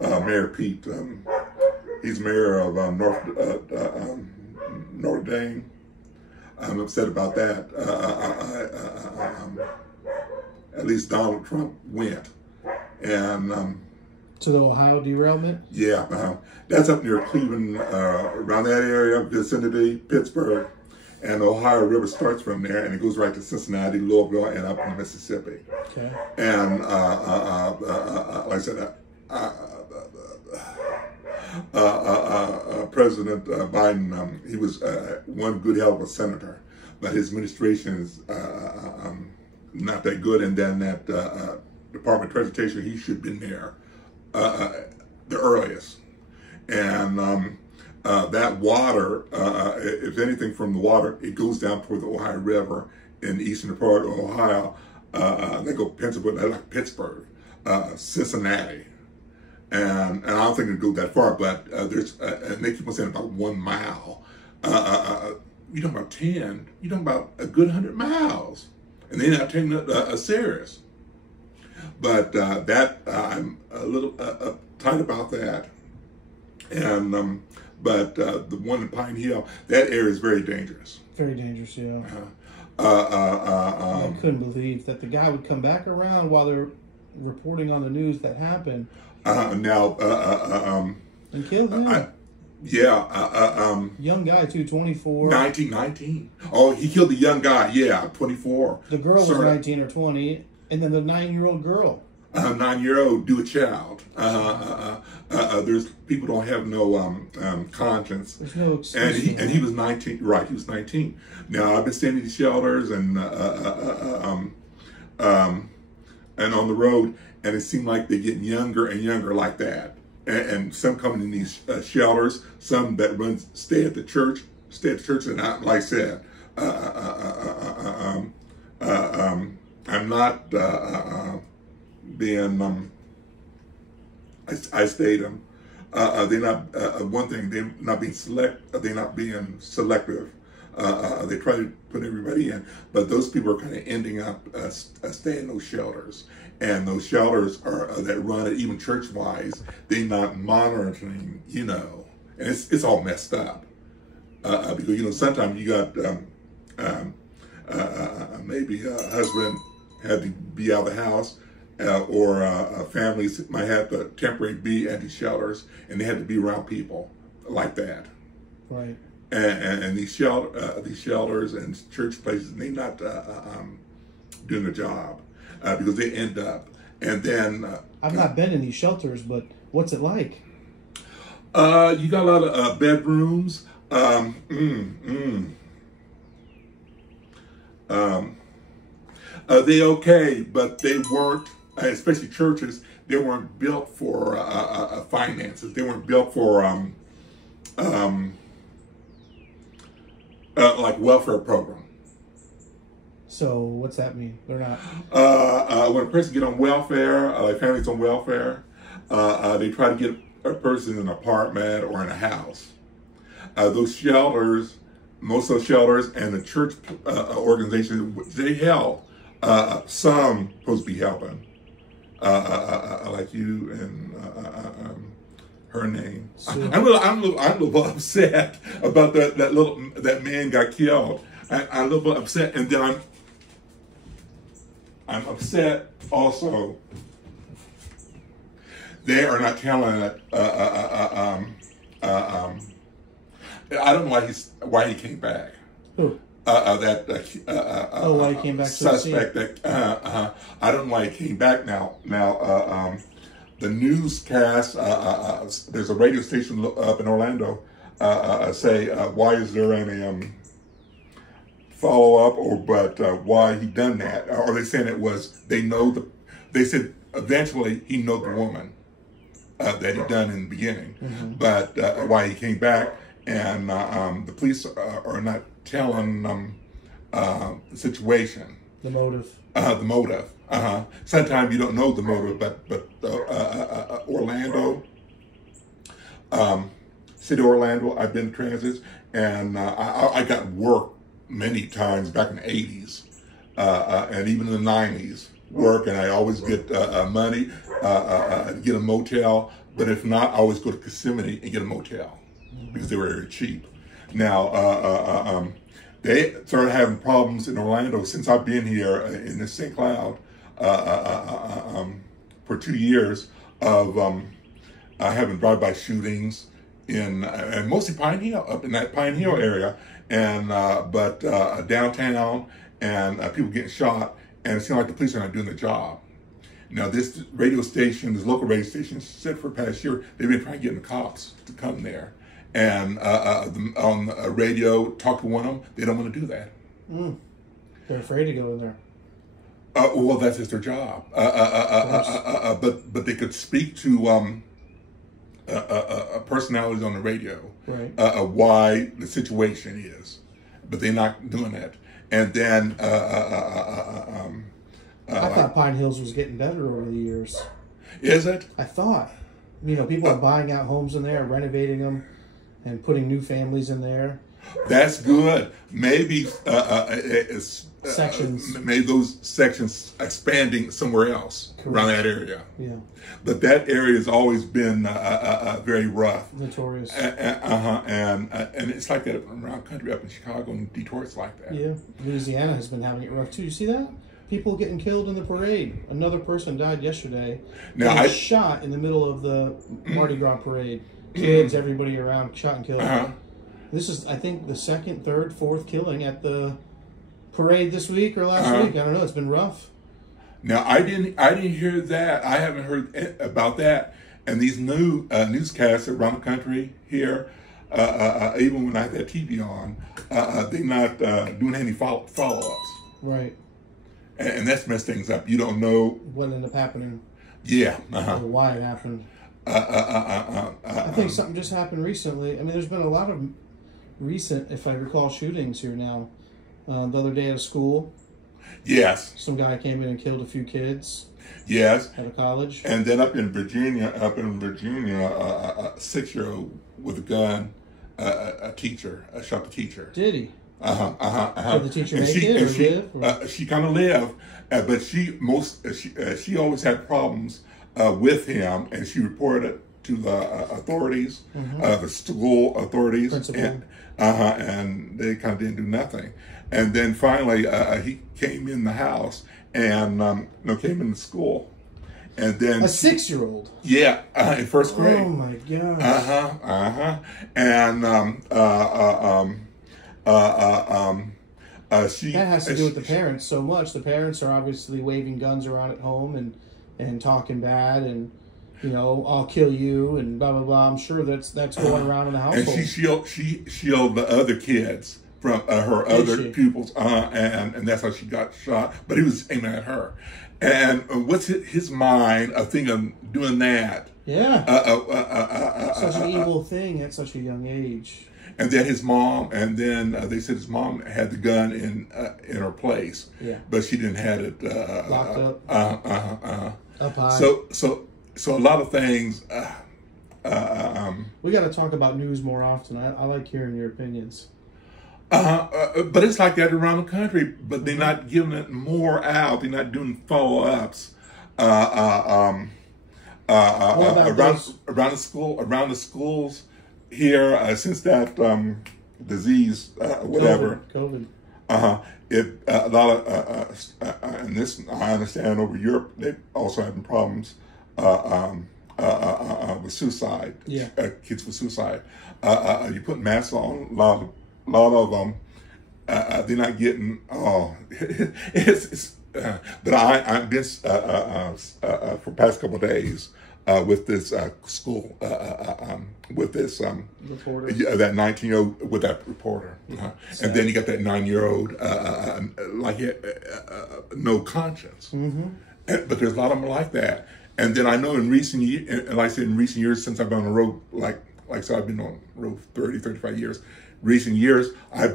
Mayor Pete. He's mayor of Notre Dame. I'm upset about that. At least Donald Trump went. And to the Ohio derailment? Yeah, that's up near Cleveland, around that area, vicinity, Pittsburgh. And the Ohio River starts from there, and it goes right to Cincinnati, Louisville, and up in Mississippi. Okay. And like I said, President Biden, he was one good hell of a senator, but his administration is not that good. And then that Department of Transportation, he should have been there the earliest. And that water, if anything from the water, it goes down toward the Ohio River in the eastern part of Ohio. They go Pennsylvania, like Pittsburgh, Cincinnati. And I don't think it goes that far, but there's, and they keep on saying about 1 mile. You're talking about 10, you're talking about a good 100 miles. And they're not taking it serious. But I'm a little uptight about that. And, but the one in Pine Hill, that area is very dangerous. Very dangerous, yeah. I couldn't believe that the guy would come back around while they're reporting on the news that happened. And killed him. Young guy too, 24. 19. Oh, he killed the young guy. Yeah, 24. The girl was 19 or 20, and then the 9-year-old girl. 9-year-old, do a child. There's people don't have no conscience. There's no excuse. And he was 19. Right, he was 19. Now I've been staying in these shelters and on the road, and it seemed like they're getting younger and younger like that. And some coming in these shelters, some that stay at the church, and like I said, I'm not being. I stayed them. They're not one thing. They're not being They're not being selective. They try to put everybody in, but those people are kind of ending up staying in those shelters. And those shelters are that run it, even church-wise, they're not monitoring, and it's all messed up. Because, sometimes you got maybe a husband had to be out of the house, or families might have to temporarily be at these shelters, and they had to be around people like that. Right. And these shelters and church places, they're not doing their job. Because they end up, and then I've not been in these shelters, but what's it like? You got a lot of bedrooms. They okay, but they weren't, especially churches. They weren't built for finances. They weren't built for like welfare program. So what's that mean? They're not. When a person get on welfare, like families on welfare, they try to get a person in an apartment or in a house. Those shelters, most of those shelters, and the church organizations, they help. Some supposed to be helping, like you and her name. So, I'm a little upset about that man got killed. I'm a little bit upset, and then I'm upset also. They are not telling it. I don't know why he came back. Who? Why he came back? Suspect that. I don't know why he came back now. The newscast. There's a radio station up in Orlando. Say why is there any follow up, but why he done that? Or they saying it was they said eventually he know the woman that he done in the beginning, but why he came back, and the police are not telling the situation, the motive. The motive. Sometimes you don't know the motive, but Orlando, City of Orlando, I've been to transits, and I got work many times back in the 80s, and even in the 90s, work, and I always get money, get a motel, But if not, I always go to Kissimmee and get a motel because they were very cheap. Now, they started having problems in Orlando since I've been here in the St. Cloud for 2 years of having drive-by shootings in and mostly Pine Hill, up in that Pine Hill area, and but downtown, and people getting shot, and it seems like the police are not doing their job. Now, this radio station, this local radio station, said for the past year they've been trying to get the cops to come there, and on the radio, talk to one of them. They don't want to do that. They're afraid to go in there. Well, that's just their job. But they could speak to personalities on the radio, right? Why the situation is, but they're not doing that. And then I thought Pine Hills was getting better over the years. Is it? I thought, people are buying out homes in there, renovating them, and putting new families in there. That's good. Maybe sections. Maybe those sections expanding somewhere else. Correct. Around that area. Yeah. But that area has always been very rough. Notorious. And it's like that around the country, up in Chicago and Detroit's like that. Yeah. Louisiana has been having it rough too. You see that? People getting killed in the parade. Another person died yesterday. Now, shot in the middle of the Mardi Gras parade. Kids, everybody around, shot and killed. This is, I think, the second, third, fourth killing at the parade this week or last week. I don't know. It's been rough. Now, I didn't hear that. I haven't heard about that. And these new newscasts around the country here, even when I have that TV on, they're not doing any follow-ups. Right. And that's messed things up. You don't know what ended up happening. Yeah. Or why it happened. I think something just happened recently. There's been a lot of recent, if I recall, shootings here now. The other day at a school. Yes. Some guy came in and killed a few kids. Yes. At a college. And then up in Virginia, a 6-year-old with a gun, a teacher, shot the teacher. Did he? Did the teacher and make it or live? She kind of lived, but she always had problems with him, and she reported to the authorities, the school authorities, principal. And they kind of didn't do nothing. And then finally, he came in the house and came in the school. And then a 6-year-old. Yeah, in first grade. Oh my gosh. And that has to do with the parents so much. The parents are obviously waving guns around at home and talking bad and I'll kill you and blah blah blah. I'm sure that's going around in the household. And she shielded the other kids from her other pupils, and that's how she got shot. But he was aiming at her. And what's his mind of thinking of doing that? Yeah. Such an evil thing at such a young age. And then his mom, they said his mom had the gun in her place. Yeah. But she didn't have it locked up. Up high. So a lot of things. We got to talk about news more often. I like hearing your opinions. But it's like that around the country. But they're not giving it more out. They're not doing follow-ups. Around the schools here, since that disease, whatever. COVID. A lot of and this I understand over Europe, they also having problems with suicide. Yeah. Kids with suicide. You put masks on. A lot of them. They're not getting. But I've been for the past couple of days with this school with this reporter. That 19-year-old with that reporter, and then you got that 9-year-old like no conscience. But there's a lot of them like that. And then I know in recent years, like I said, in recent years, since I've been on the road, like so I've been on the road 30, 35 years. Recent years,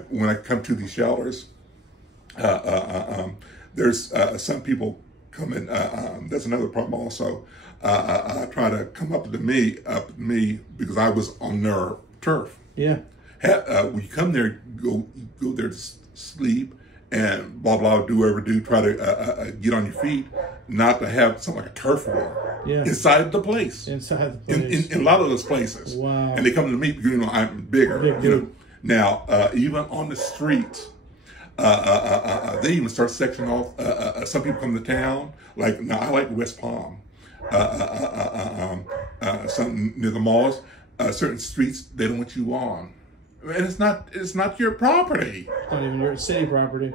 when I come to these shelters, there's some people come in. That's another problem also. Try to come up to me because I was on their turf. Yeah. When you come there, go there to sleep and blah, blah, do whatever do, try to get on your feet, not to have something like a turf war inside the place. Inside the place. In a lot of those places. Wow. And they come to me because, I'm bigger. Now, even on the streets, they even start sectioning off. Some people come to town, now I like West Palm, some near the malls, certain streets they don't want you on. And it's not your property. Not even your city property.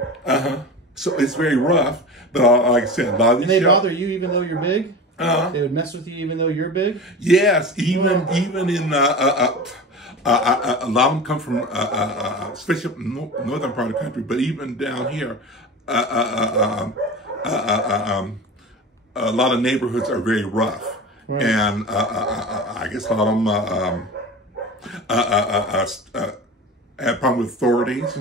So it's very rough. But like I said, a lot of these and they bother you even though you're big? They would mess with you even though you're big? Yes, even in a lot of them come from, especially up in the northern part of the country, but even down here, a lot of neighborhoods are very rough. Right. And I guess a lot of them have problem with authorities,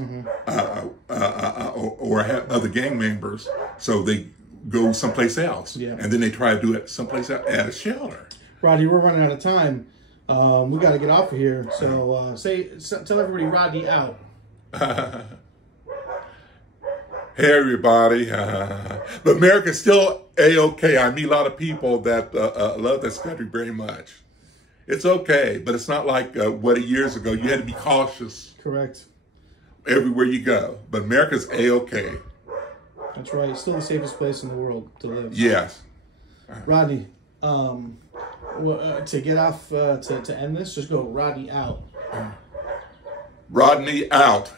or have other gang members, so they go someplace else, and then they try to do it someplace else at a shelter. Rodney, we're running out of time. We got to get off of here. So tell everybody Rodney out. Hey everybody, but America's still A-OK. I meet a lot of people that love this country very much. It's okay, but it's not like years ago. You had to be cautious. Correct. Everywhere you go, but America's A-OK. That's right. It's still the safest place in the world to live. Yes. Rodney, to get off, to end this, just go Rodney out. Rodney out.